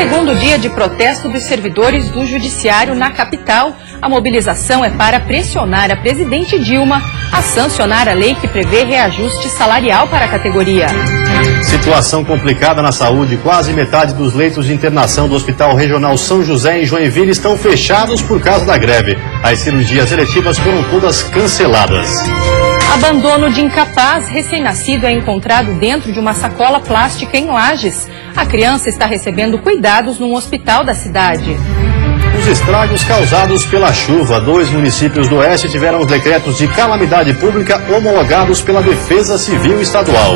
Segundo dia de protesto dos servidores do Judiciário na capital, a mobilização é para pressionar a presidente Dilma a sancionar a lei que prevê reajuste salarial para a categoria. Situação complicada na saúde. Quase metade dos leitos de internação do Hospital Regional São José em Joinville estão fechados por causa da greve. As cirurgias eletivas foram todas canceladas. Abandono de incapaz recém-nascido é encontrado dentro de uma sacola plástica em Lages. A criança está recebendo cuidados num hospital da cidade. Os estragos causados pela chuva. 2 municípios do Oeste tiveram os decretos de calamidade pública homologados pela Defesa Civil Estadual.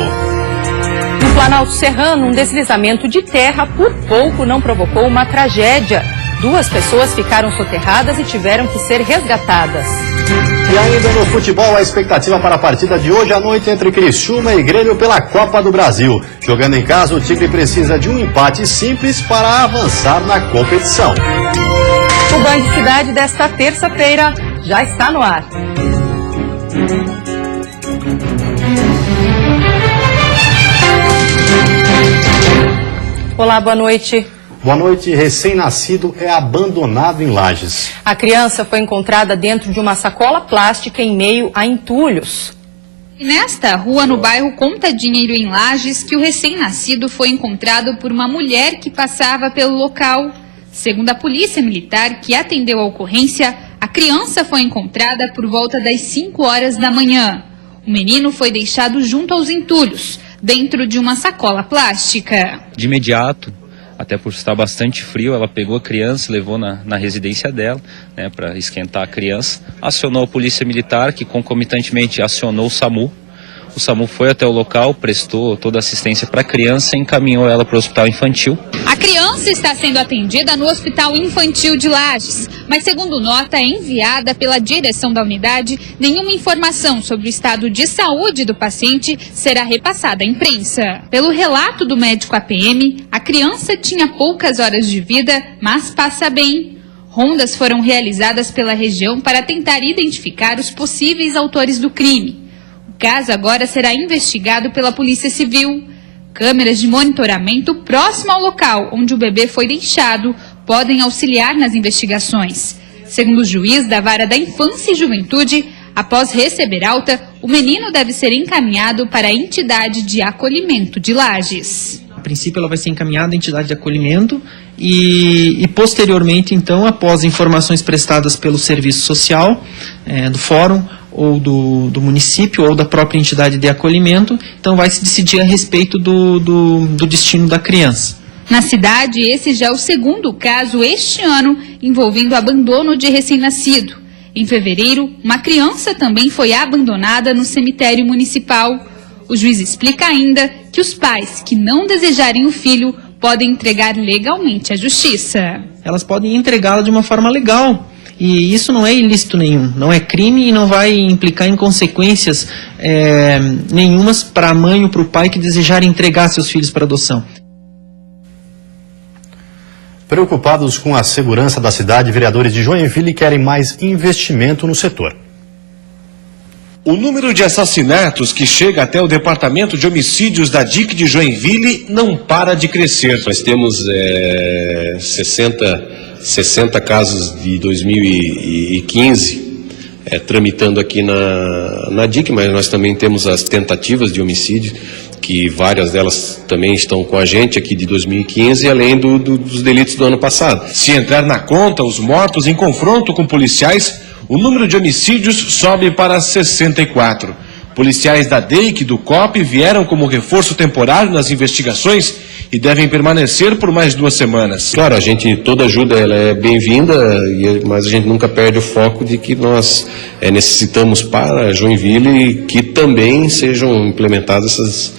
No Planalto Serrano, um deslizamento de terra por pouco não provocou uma tragédia. 2 pessoas ficaram soterradas e tiveram que ser resgatadas. E ainda no futebol, a expectativa para a partida de hoje à noite entre Criciúma e Grêmio pela Copa do Brasil. Jogando em casa, o Tigre precisa de um empate simples para avançar na competição. O Band Cidade desta terça-feira já está no ar. Olá, boa noite. Boa noite. Recém-nascido é abandonado em Lages. A criança foi encontrada dentro de uma sacola plástica em meio a entulhos. Nesta rua, no bairro Conta Dinheiro, em Lages, que o recém-nascido foi encontrado por uma mulher que passava pelo local. Segundo a Polícia Militar, que atendeu a ocorrência, a criança foi encontrada por volta das 5 horas da manhã. O menino foi deixado junto aos entulhos, dentro de uma sacola plástica. De imediato, até por estar bastante frio, ela pegou a criança, levou na residência dela, né, para esquentar a criança, acionou a Polícia Militar, que concomitantemente acionou o SAMU. O SAMU foi até o local, prestou toda a assistência para a criança e encaminhou ela para o hospital infantil. A criança está sendo atendida no Hospital Infantil de Lages, mas segundo nota enviada pela direção da unidade, nenhuma informação sobre o estado de saúde do paciente será repassada à imprensa. Pelo relato do médico APM, a criança tinha poucas horas de vida, mas passa bem. Rondas foram realizadas pela região para tentar identificar os possíveis autores do crime. O caso agora será investigado pela Polícia Civil. Câmeras de monitoramento próximo ao local onde o bebê foi deixado podem auxiliar nas investigações. Segundo o juiz da Vara da Infância e Juventude, após receber alta, o menino deve ser encaminhado para a entidade de acolhimento de Lages. A princípio ela vai ser encaminhada à entidade de acolhimento e posteriormente, então, após informações prestadas pelo serviço social, do fórum, ou do município, ou da própria entidade de acolhimento, então vai se decidir a respeito do destino da criança. Na cidade, esse já é o segundo caso este ano envolvendo abandono de recém-nascido. Em fevereiro, uma criança também foi abandonada no cemitério municipal. O juiz explica ainda que os pais que não desejarem o filho podem entregar legalmente à justiça. Elas podem entregá-la de uma forma legal. E isso não é ilícito nenhum, não é crime e não vai implicar em consequências nenhumas para a mãe ou para o pai que desejarem entregar seus filhos para adoção. Preocupados com a segurança da cidade, vereadores de Joinville querem mais investimento no setor. O número de assassinatos que chega até o Departamento de Homicídios da DIC de Joinville não para de crescer. Nós temos 60 casos de 2015 tramitando aqui na DIC, mas nós também temos as tentativas de homicídio, que várias delas também estão com a gente aqui de 2015, além dos delitos do ano passado. Se entrar na conta os mortos em confronto com policiais, o número de homicídios sobe para 64. Policiais da DEIC e do COP vieram como reforço temporário nas investigações e devem permanecer por mais 2 semanas. Claro, toda ajuda ela é bem-vinda, mas a gente nunca perde o foco de que nós necessitamos para Joinville que também sejam implementadas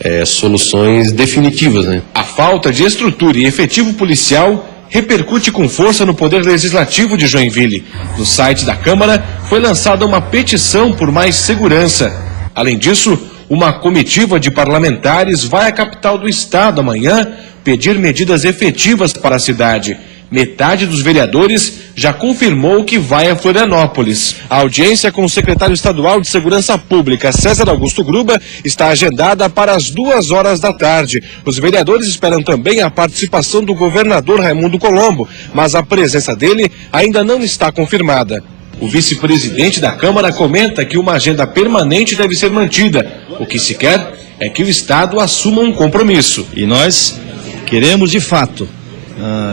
essas soluções definitivas, né? A falta de estrutura e efetivo policial repercute com força no Poder Legislativo de Joinville. No site da Câmara foi lançada uma petição por mais segurança. Além disso, uma comitiva de parlamentares vai à capital do estado amanhã pedir medidas efetivas para a cidade. Metade dos vereadores já confirmou que vai a Florianópolis. A audiência com o secretário estadual de Segurança Pública, César Augusto Gruba, está agendada para as 2h da tarde. Os vereadores esperam também a participação do governador Raimundo Colombo, mas a presença dele ainda não está confirmada. O vice-presidente da Câmara comenta que uma agenda permanente deve ser mantida. O que se quer é que o Estado assuma um compromisso. E nós queremos, de fato,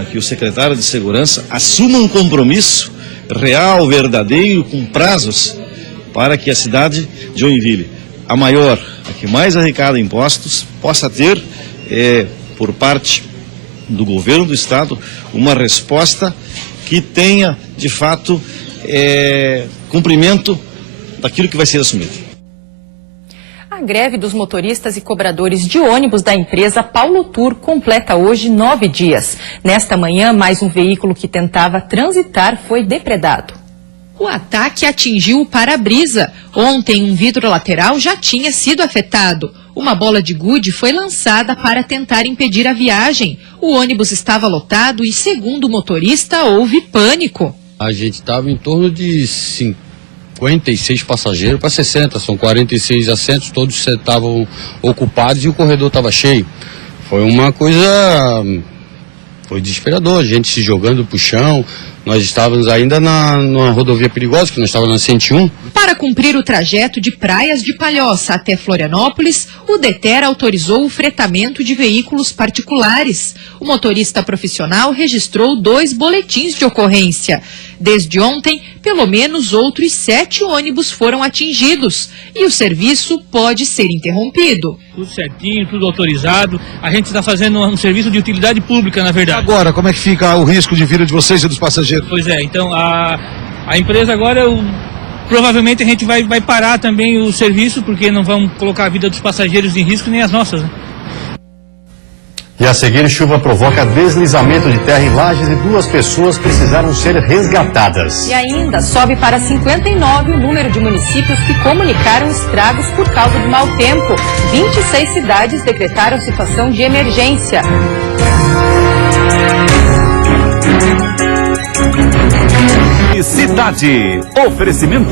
que o secretário de Segurança assuma um compromisso real, verdadeiro, com prazos, para que a cidade de Joinville, a maior, a que mais arrecada impostos, possa ter, por parte do governo do Estado, uma resposta que tenha, de fato, cumprimento daquilo que vai ser assumido. A greve dos motoristas e cobradores de ônibus da empresa Paulo Tour completa hoje 9 dias. Nesta manhã, mais um veículo que tentava transitar foi depredado. O ataque atingiu o para-brisa. Ontem, um vidro lateral já tinha sido afetado. Uma bola de gude foi lançada para tentar impedir a viagem. O ônibus estava lotado e, segundo o motorista, houve pânico. A gente estava em torno de 56 passageiros para 60, são 46 assentos, todos estavam ocupados e o corredor estava cheio. Foi uma coisa, foi desesperador, a gente se jogando para o chão. Nós estávamos ainda numa rodovia perigosa, que nós estávamos na 101. Para cumprir o trajeto de Praias de Palhoça até Florianópolis, o DETER autorizou o fretamento de veículos particulares. O motorista profissional registrou 2 boletins de ocorrência. Desde ontem, pelo menos outros 7 ônibus foram atingidos e o serviço pode ser interrompido. Tudo certinho, tudo autorizado. A gente está fazendo um serviço de utilidade pública, na verdade. Agora, como é que fica o risco de vida de vocês e dos passageiros? Pois é, então a empresa agora, provavelmente a gente vai parar também o serviço, porque não vamos colocar a vida dos passageiros em risco, nem as nossas, né? E a seguir, chuva provoca deslizamento de terra em Lages e 2 pessoas precisaram ser resgatadas. E ainda sobe para 59 o número de municípios que comunicaram estragos por causa do mau tempo. 26 cidades decretaram situação de emergência. Cidade. Oferecimento.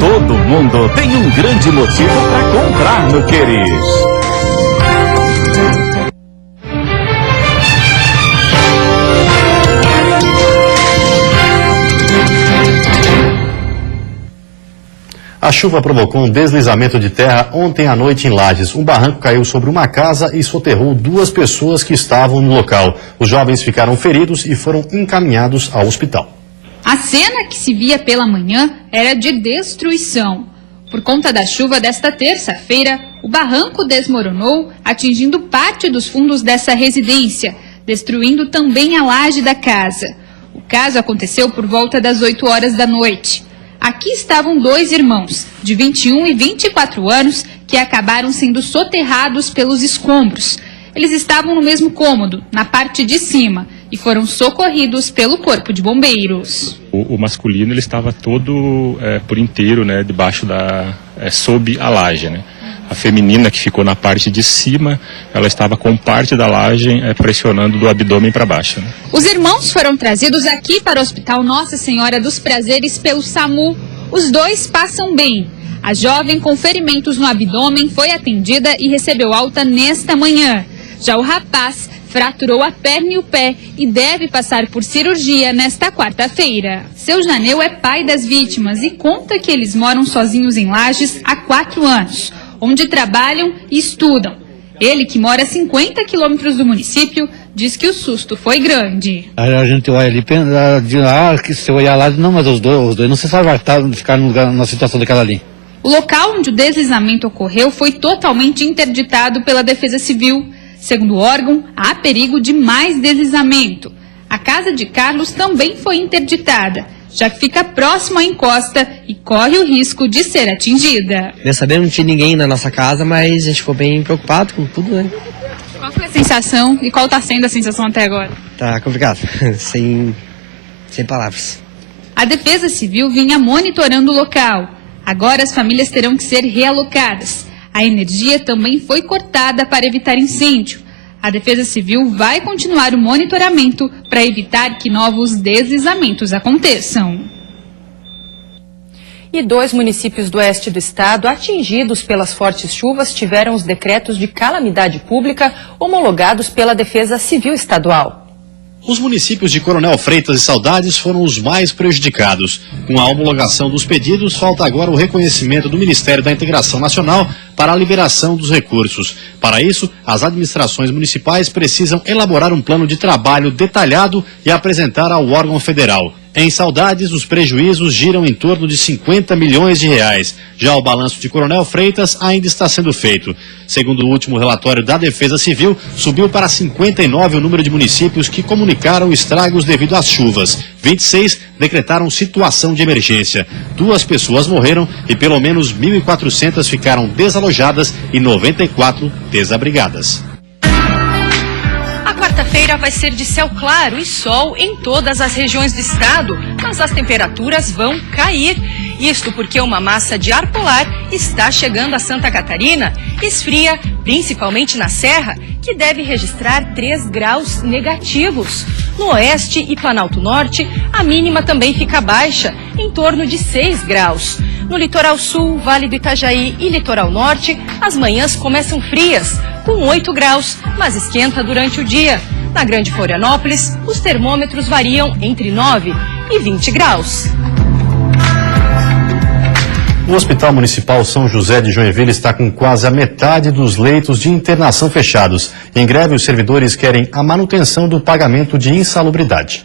Todo mundo tem um grande motivo para comprar no Queires. A chuva provocou um deslizamento de terra ontem à noite em Lages. Um barranco caiu sobre uma casa e soterrou 2 pessoas que estavam no local. Os jovens ficaram feridos e foram encaminhados ao hospital. A cena que se via pela manhã era de destruição. Por conta da chuva desta terça-feira, o barranco desmoronou, atingindo parte dos fundos dessa residência, destruindo também a laje da casa. O caso aconteceu por volta das 8 horas da noite. Aqui estavam 2 irmãos, de 21 e 24 anos, que acabaram sendo soterrados pelos escombros. Eles estavam no mesmo cômodo, na parte de cima, e foram socorridos pelo Corpo de Bombeiros. O masculino ele estava todo por inteiro, né, debaixo sob a laje, né? A feminina, que ficou na parte de cima, ela estava com parte da laje pressionando do abdômen para baixo, né? Os irmãos foram trazidos aqui para o Hospital Nossa Senhora dos Prazeres pelo SAMU. Os 2 passam bem. A jovem com ferimentos no abdômen foi atendida e recebeu alta nesta manhã. Já o rapaz fraturou a perna e o pé e deve passar por cirurgia nesta quarta-feira. Seu Janeu é pai das vítimas e conta que eles moram sozinhos em Lages há 4 anos, onde trabalham e estudam. Ele, que mora a 50 quilômetros do município, diz que o susto foi grande. A gente olha ali, que se olhar lá, não, mas os dois não se sabe ficar numa situação daquela ali. O local onde o deslizamento ocorreu foi totalmente interditado pela Defesa Civil. Segundo o órgão, há perigo de mais deslizamento. A casa de Carlos também foi interditada, já que fica próximo à encosta e corre o risco de ser atingida. Dessa vez não tinha ninguém na nossa casa, mas a gente ficou bem preocupado com tudo, né? Qual foi a sensação e qual está sendo a sensação até agora? Tá complicado, sem palavras. A Defesa Civil vinha monitorando o local. Agora as famílias terão que ser realocadas. A energia também foi cortada para evitar incêndio. A Defesa Civil vai continuar o monitoramento para evitar que novos deslizamentos aconteçam. E 2 municípios do oeste do estado, atingidos pelas fortes chuvas, tiveram os decretos de calamidade pública homologados pela Defesa Civil Estadual. Os municípios de Coronel Freitas e Saudades foram os mais prejudicados. Com a homologação dos pedidos, falta agora o reconhecimento do Ministério da Integração Nacional para a liberação dos recursos. Para isso, as administrações municipais precisam elaborar um plano de trabalho detalhado e apresentar ao órgão federal. Em Saudades, os prejuízos giram em torno de 50 milhões de reais. Já o balanço de Coronel Freitas ainda está sendo feito. Segundo o último relatório da Defesa Civil, subiu para 59 o número de municípios que comunicaram estragos devido às chuvas. 26 decretaram situação de emergência. 2 pessoas morreram e pelo menos 1.400 ficaram desalojadas e 94 desabrigadas. Quarta-feira vai ser de céu claro e sol em todas as regiões do estado, mas as temperaturas vão cair. Isto porque uma massa de ar polar está chegando a Santa Catarina, esfria principalmente na Serra, que deve registrar 3 graus negativos. No oeste e Planalto Norte, a mínima também fica baixa, em torno de 6 graus. No litoral sul, Vale do Itajaí e litoral norte, as manhãs começam frias, com 8 graus, mas esquenta durante o dia. Na Grande Florianópolis, os termômetros variam entre 9 e 20 graus. O Hospital Municipal São José de Joinville está com quase a metade dos leitos de internação fechados. Em greve, os servidores querem a manutenção do pagamento de insalubridade.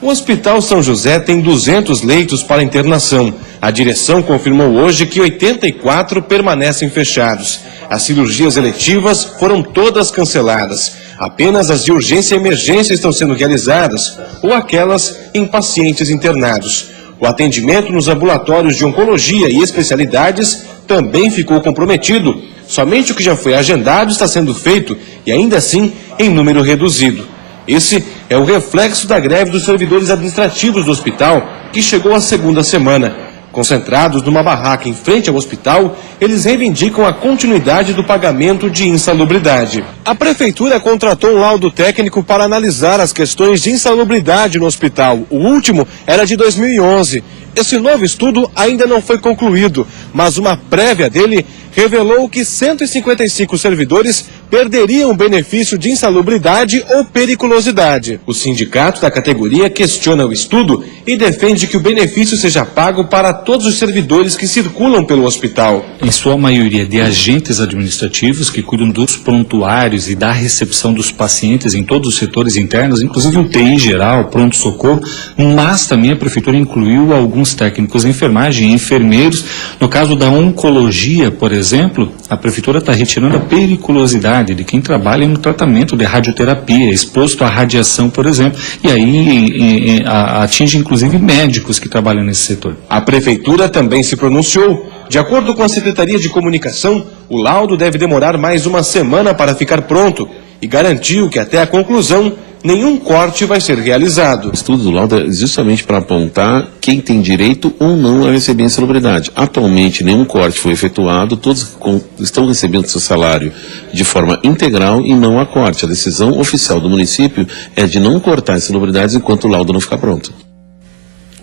O Hospital São José tem 200 leitos para internação. A direção confirmou hoje que 84 permanecem fechados. As cirurgias eletivas foram todas canceladas. Apenas as de urgência e emergência estão sendo realizadas, ou aquelas em pacientes internados. O atendimento nos ambulatórios de oncologia e especialidades também ficou comprometido. Somente o que já foi agendado está sendo feito, e ainda assim em número reduzido. Esse é o reflexo da greve dos servidores administrativos do hospital, que chegou à 2ª semana. Concentrados numa barraca em frente ao hospital, eles reivindicam a continuidade do pagamento de insalubridade. A prefeitura contratou um laudo técnico para analisar as questões de insalubridade no hospital. O último era de 2011. Esse novo estudo ainda não foi concluído, mas uma prévia dele revelou que 155 servidores perderiam o benefício de insalubridade ou periculosidade. O sindicato da categoria questiona o estudo e defende que o benefício seja pago para todos os servidores que circulam pelo hospital. Em sua maioria de agentes administrativos que cuidam dos prontuários e da recepção dos pacientes em todos os setores internos, inclusive o TI geral, pronto-socorro, mas também a prefeitura incluiu alguns técnicos de enfermagem e enfermeiros. No caso da oncologia, por exemplo, a prefeitura está retirando a periculosidade de quem trabalha no tratamento de radioterapia, exposto à radiação, por exemplo, e aí atinge inclusive médicos que trabalham nesse setor. A prefeitura também se pronunciou. De acordo com a Secretaria de Comunicação, o laudo deve demorar mais uma semana para ficar pronto e garantiu que até a conclusão nenhum corte vai ser realizado. O estudo do laudo é justamente para apontar quem tem direito ou não a receber insalubridade. Atualmente nenhum corte foi efetuado, todos estão recebendo seu salário de forma integral e não há corte. A decisão oficial do município é de não cortar insalubridades enquanto o laudo não ficar pronto.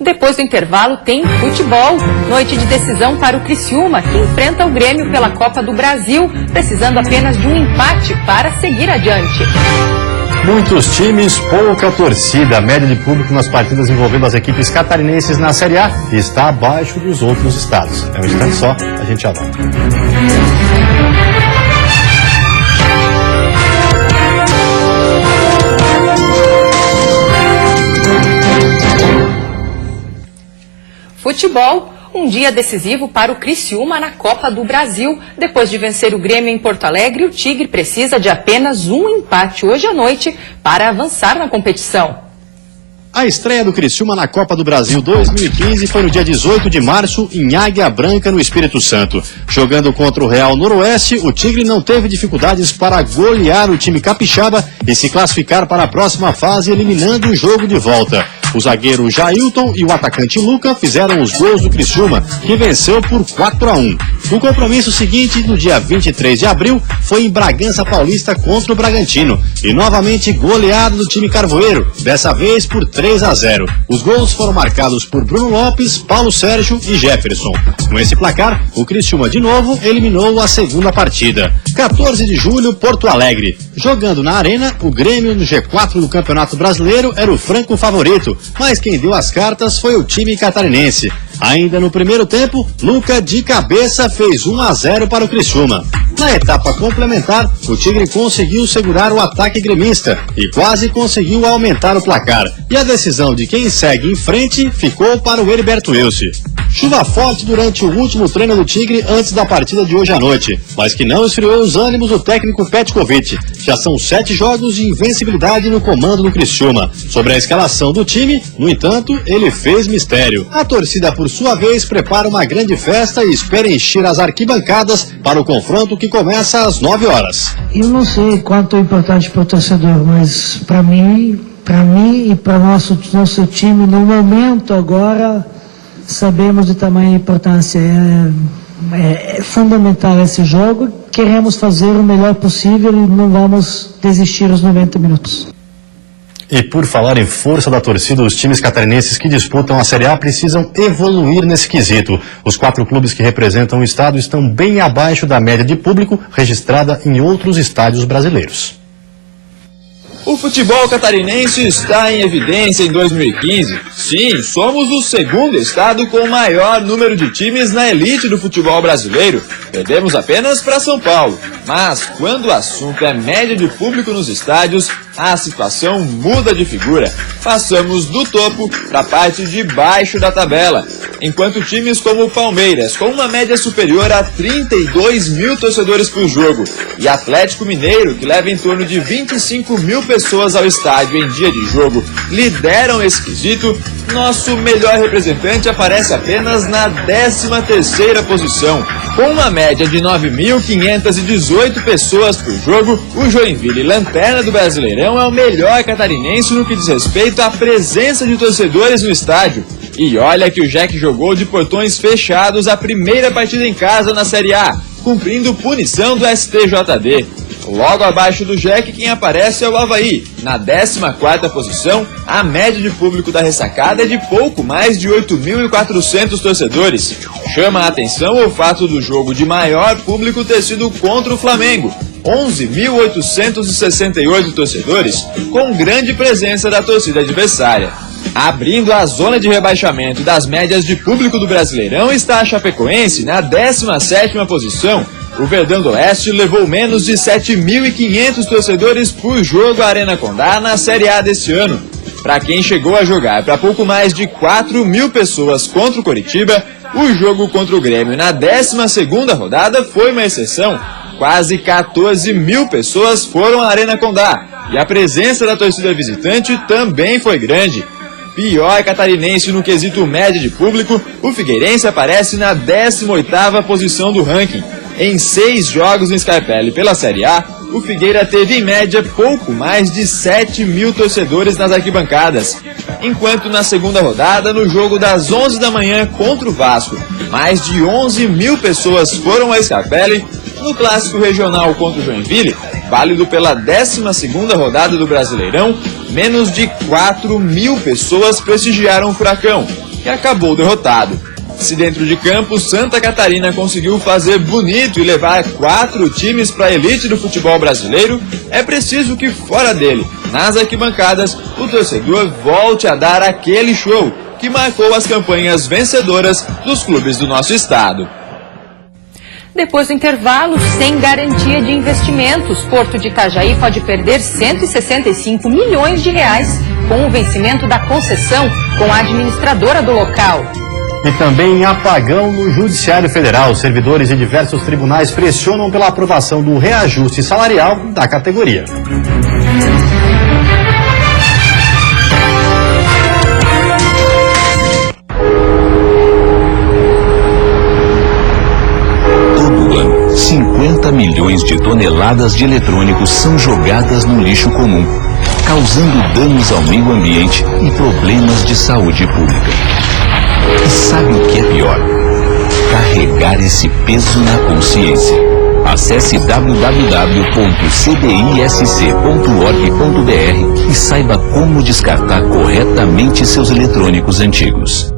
Depois do intervalo tem futebol. Noite de decisão para o Criciúma, que enfrenta o Grêmio pela Copa do Brasil, precisando apenas de um empate para seguir adiante. Muitos times, pouca torcida. A média de público nas partidas envolvendo as equipes catarinenses na Série A está abaixo dos outros estados. É um instante só, a gente já volta. Futebol, um dia decisivo para o Criciúma na Copa do Brasil. Depois de vencer o Grêmio em Porto Alegre, o Tigre precisa de apenas um empate hoje à noite para avançar na competição. A estreia do Criciúma na Copa do Brasil 2015 foi no dia 18 de março em Águia Branca, no Espírito Santo. Jogando contra o Real Noroeste, o Tigre não teve dificuldades para golear o time capixaba e se classificar para a próxima fase, eliminando o jogo de volta. O zagueiro Jailton e o atacante Luca fizeram os gols do Criciúma, que venceu por 4-1. O compromisso seguinte, no dia 23 de abril, foi em Bragança Paulista contra o Bragantino. E novamente goleado do time carvoeiro, dessa vez por 3-0. Os gols foram marcados por Bruno Lopes, Paulo Sérgio e Jefferson. Com esse placar, o Criciúma de novo eliminou a segunda partida. 14 de julho, Porto Alegre. Jogando na Arena, o Grêmio no G4 do Campeonato Brasileiro era o franco favorito, mas quem deu as cartas foi o time catarinense. Ainda no primeiro tempo, Luca de cabeça fez 1-0 para o Criciúma. Na etapa complementar, o Tigre conseguiu segurar o ataque gremista e quase conseguiu aumentar o placar. E a decisão de quem segue em frente ficou para o Heriberto Wilson. Chuva forte durante o último treino do Tigre antes da partida de hoje à noite, mas que não esfriou os ânimos do técnico Petkovic. Já são 7 jogos de invencibilidade no comando do Criciúma. Sobre a escalação do time, no entanto, ele fez mistério. A torcida, por sua vez, prepara uma grande festa e espera encher as arquibancadas para o confronto que começa às 9 horas. Eu não sei quanto é importante para o torcedor, mas para mim e para nosso time, no momento agora, sabemos de tamanha importância. É fundamental esse jogo. Queremos fazer o melhor possível e não vamos desistir aos 90 minutos. E por falar em força da torcida, os times catarinenses que disputam a Série A precisam evoluir nesse quesito. Os 4 clubes que representam o estado estão bem abaixo da média de público registrada em outros estádios brasileiros. O futebol catarinense está em evidência em 2015. Sim, somos o segundo estado com o maior número de times na elite do futebol brasileiro. Perdemos apenas para São Paulo. Mas quando o assunto é média de público nos estádios, a situação muda de figura. Passamos do topo para a parte de baixo da tabela. Enquanto times como o Palmeiras, com uma média superior a 32 mil torcedores por jogo, e Atlético Mineiro, que leva em torno de 25 mil pessoas ao estádio em dia de jogo, lideram esse quesito, nosso melhor representante aparece apenas na 13ª posição. Com uma média de 9.518 pessoas por jogo, o Joinville, lanterna do Brasileirão, é o melhor catarinense no que diz respeito à presença de torcedores no estádio. E olha que o Jack jogou de portões fechados a primeira partida em casa na Série A, cumprindo punição do STJD. Logo abaixo do Jack, quem aparece é o Avaí. Na 14ª posição, a média de público da ressacada é de pouco mais de 8.400 torcedores. Chama a atenção o fato do jogo de maior público ter sido contra o Flamengo. 11.868 torcedores, com grande presença da torcida adversária. Abrindo a zona de rebaixamento das médias de público do Brasileirão está a Chapecoense na 17ª posição. O Verdão do Oeste levou menos de 7.500 torcedores por jogo à Arena Condá na Série A deste ano. Para quem chegou a jogar para pouco mais de 4.000 pessoas contra o Coritiba, o jogo contra o Grêmio na 12ª rodada foi uma exceção. Quase 14.000 pessoas foram à Arena Condá e a presença da torcida visitante também foi grande. Pior catarinense no quesito média de público, o Figueirense aparece na 18ª posição do ranking. Em 6 jogos no Scarpelli pela Série A, o Figueira teve em média pouco mais de 7.000 torcedores nas arquibancadas. Enquanto na segunda rodada, no jogo das 11 da manhã contra o Vasco, mais de 11.000 pessoas foram ao Scarpelli. No clássico regional contra o Joinville, válido pela 12ª rodada do Brasileirão, menos de 4.000 pessoas prestigiaram o Furacão, que acabou derrotado. Se dentro de campo, Santa Catarina conseguiu fazer bonito e levar 4 times para a elite do futebol brasileiro, é preciso que fora dele, nas arquibancadas, o torcedor volte a dar aquele show que marcou as campanhas vencedoras dos clubes do nosso estado. Depois do intervalo, sem garantia de investimentos, Porto de Itajaí pode perder 165 milhões de reais com o vencimento da concessão com a administradora do local. E também apagão no Judiciário Federal. Servidores de diversos tribunais pressionam pela aprovação do reajuste salarial da categoria. Todo ano, 50 milhões de toneladas toneladas de eletrônicos são jogadas no lixo comum, causando danos ao meio ambiente e problemas de saúde pública. E sabe o que é pior? Carregar esse peso na consciência. Acesse www.cdisc.org.br e saiba como descartar corretamente seus eletrônicos antigos.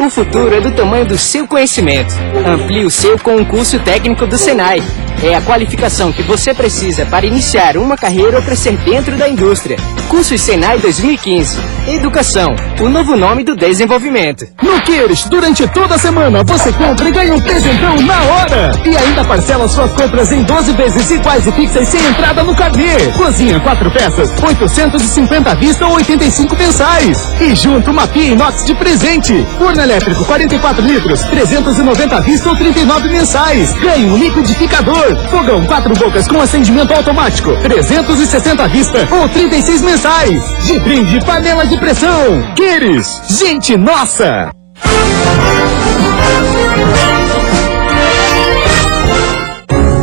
O futuro é do tamanho do seu conhecimento. Amplie o seu com um curso técnico do Senai. É a qualificação que você precisa para iniciar uma carreira ou crescer dentro da indústria. Cursos Senai 2015. Educação, o novo nome do desenvolvimento. No Queires, durante toda a semana, você compra e ganha um presentão na hora. E ainda parcela suas compras em 12 vezes iguais e fixas sem entrada no carnê. Cozinha 4 peças, 850 à vista ou 85 mensais. E junto uma pia inox de presente. Forno elétrico 44 litros, 390 à vista ou 39 mensais. Ganhe um liquidificador. Fogão 4 bocas com acendimento automático, 360 à vista ou 36 mensais. De brinde, panela de pressão. Queires, gente nossa!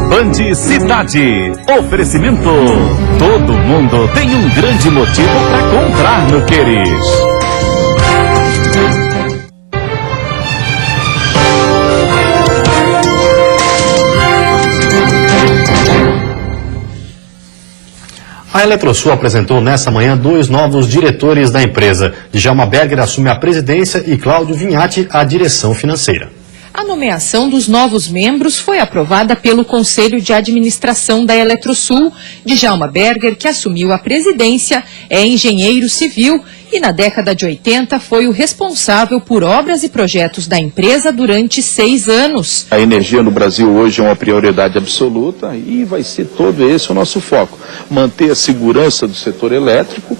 Band Cidade. Oferecimento. Todo mundo tem um grande motivo para comprar no Queires. A Eletrosul apresentou nesta manhã 2 novos diretores da empresa. Djalma Berger assume a presidência e Cláudio Vinhati a direção financeira. A nomeação dos novos membros foi aprovada pelo Conselho de Administração da Eletrosul. Djalma Berger, que assumiu a presidência, é engenheiro civil e na década de 80 foi o responsável por obras e projetos da empresa durante 6 anos. A energia no Brasil hoje é uma prioridade absoluta e vai ser todo esse o nosso foco. Manter a segurança do setor elétrico,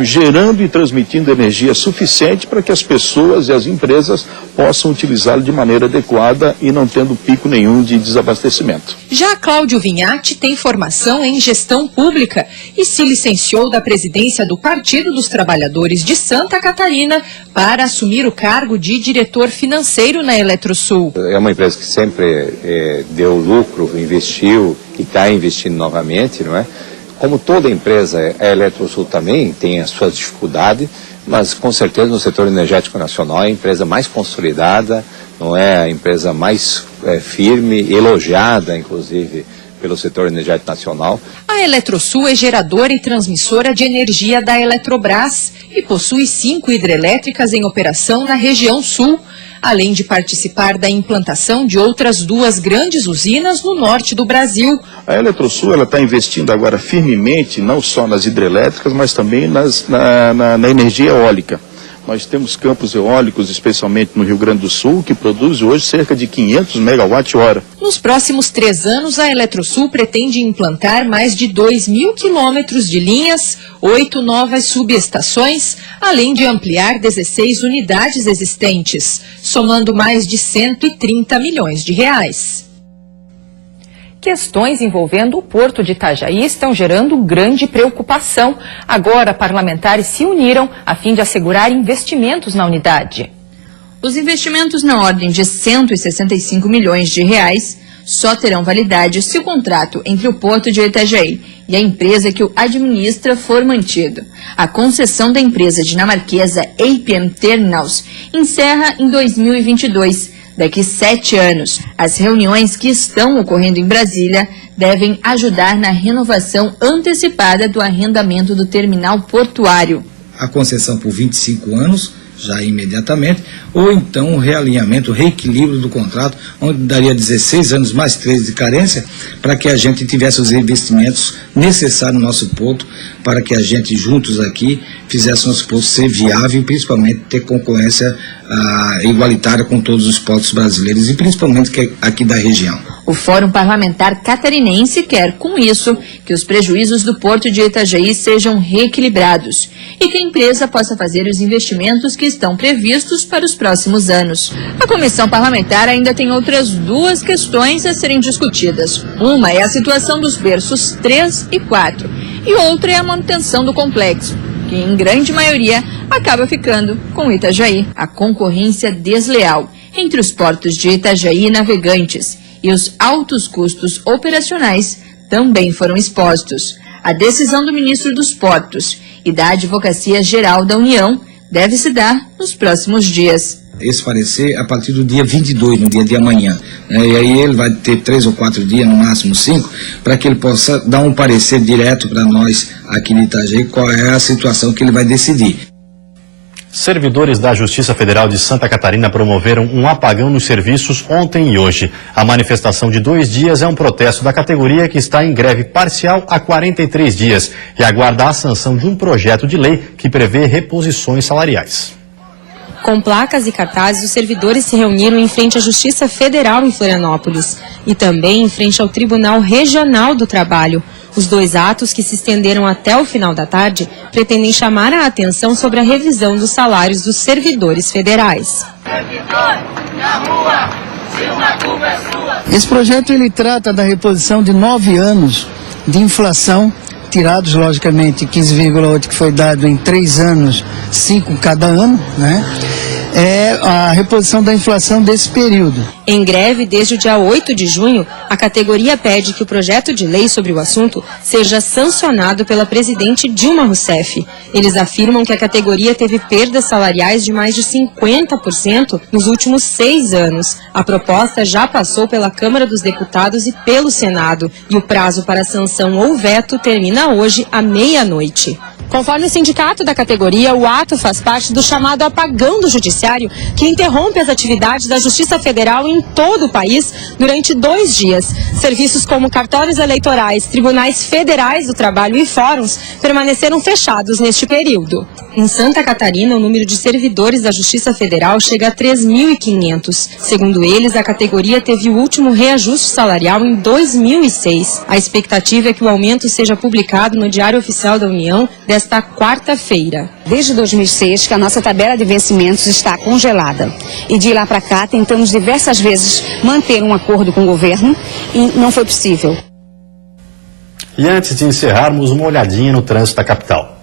gerando e transmitindo energia suficiente para que as pessoas e as empresas possam utilizá-lo de maneira adequada e não tendo pico nenhum de desabastecimento. Já Cláudio Vinhati tem formação em gestão pública e se licenciou da presidência do Partido dos Trabalhadores de Santa Catarina para assumir o cargo de diretor financeiro na Eletrosul. É uma empresa que sempre deu lucro, investiu e está investindo novamente, não é? Como toda empresa, a Eletrosul também tem as suas dificuldades, mas com certeza no setor energético nacional é a empresa mais consolidada, não é a empresa mais firme, elogiada inclusive pelo setor energético nacional. A Eletrosul é geradora e transmissora de energia da Eletrobras e possui 5 hidrelétricas em operação na região sul, além de participar da implantação de outras 2 grandes usinas no norte do Brasil. A Eletrosul está investindo agora firmemente, não só nas hidrelétricas, mas também na energia eólica. Nós temos campos eólicos, especialmente no Rio Grande do Sul, que produzem hoje cerca de 500 megawatt-hora. Nos próximos 3 anos, a Eletrosul pretende implantar mais de 2.000 quilômetros de linhas, 8 novas subestações, além de ampliar 16 unidades existentes, somando mais de 130 milhões de reais. Questões envolvendo o Porto de Itajaí estão gerando grande preocupação. Agora, parlamentares se uniram a fim de assegurar investimentos na unidade. Os investimentos na ordem de 165 milhões de reais só terão validade se o contrato entre o Porto de Itajaí e a empresa que o administra for mantido. A concessão da empresa dinamarquesa APM Terminals encerra em 2022. Daqui 7 anos, as reuniões que estão ocorrendo em Brasília devem ajudar na renovação antecipada do arrendamento do terminal portuário. A concessão por 25 anos, já imediatamente, ou então o realinhamento, o reequilíbrio do contrato, onde daria 16 anos mais 3 de carência, para que a gente tivesse os investimentos necessários no nosso porto, para que a gente juntos aqui fizesse nosso porto ser viável e principalmente ter concorrência igualitária com todos os portos brasileiros e principalmente aqui da região. O Fórum Parlamentar Catarinense quer, com isso, que os prejuízos do Porto de Itajaí sejam reequilibrados e que a empresa possa fazer os investimentos que estão previstos para os próximos anos. A comissão parlamentar ainda tem outras 2 questões a serem discutidas. Uma é a situação dos berços 3 e 4 e outra é a manutenção do complexo, que em grande maioria acaba ficando com o Itajaí. A concorrência desleal entre os portos de Itajaí e Navegantes e os altos custos operacionais também foram expostos. A decisão do ministro dos Portos e da Advocacia Geral da União deve se dar nos próximos dias. Esse parecer a partir do dia 22, no dia de amanhã. E aí ele vai ter 3 ou 4 dias, no máximo 5, para que ele possa dar um parecer direto para nós aqui de Itajaí, qual é a situação que ele vai decidir. Servidores da Justiça Federal de Santa Catarina promoveram um apagão nos serviços ontem e hoje. A manifestação de 2 dias é um protesto da categoria que está em greve parcial há 43 dias e aguarda a sanção de um projeto de lei que prevê reposições salariais. Com placas e cartazes, os servidores se reuniram em frente à Justiça Federal em Florianópolis e também em frente ao Tribunal Regional do Trabalho. Os 2 atos, que se estenderam até o final da tarde, pretendem chamar a atenção sobre a revisão dos salários dos servidores federais. Esse projeto ele trata da reposição de 9 anos de inflação, tirados logicamente 15,8 que foi dado em 3 anos, 5 cada ano, né? É a reposição da inflação desse período. Em greve desde o dia 8 de junho, a categoria pede que o projeto de lei sobre o assunto seja sancionado pela presidente Dilma Rousseff. Eles afirmam que a categoria teve perdas salariais de mais de 50% nos últimos 6 anos. A proposta já passou pela Câmara dos Deputados e pelo Senado, e o prazo para sanção ou veto termina hoje à meia-noite. Conforme o sindicato da categoria, o ato faz parte do chamado apagão do judiciário, que interrompe as atividades da Justiça Federal em todo o país durante 2 dias. Serviços como cartórios eleitorais, tribunais federais do trabalho e fóruns permaneceram fechados neste período. Em Santa Catarina, o número de servidores da Justiça Federal chega a 3.500. Segundo eles, a categoria teve o último reajuste salarial em 2006. A expectativa é que o aumento seja publicado no Diário Oficial da União desta quarta-feira. Desde 2006 que a nossa tabela de vencimentos está congelada. E de lá para cá tentamos diversas vezes manter um acordo com o governo e não foi possível. E antes de encerrarmos, uma olhadinha no trânsito da capital.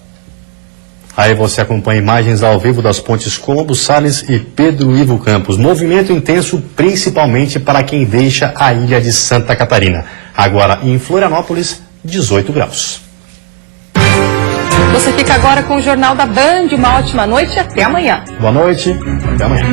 Aí você acompanha imagens ao vivo das pontes Colombo Salles e Pedro Ivo Campos. Movimento intenso principalmente para quem deixa a ilha de Santa Catarina. Agora em Florianópolis, 18 graus. Você fica agora com o Jornal da Band. Uma ótima noite e até amanhã. Boa noite, até amanhã.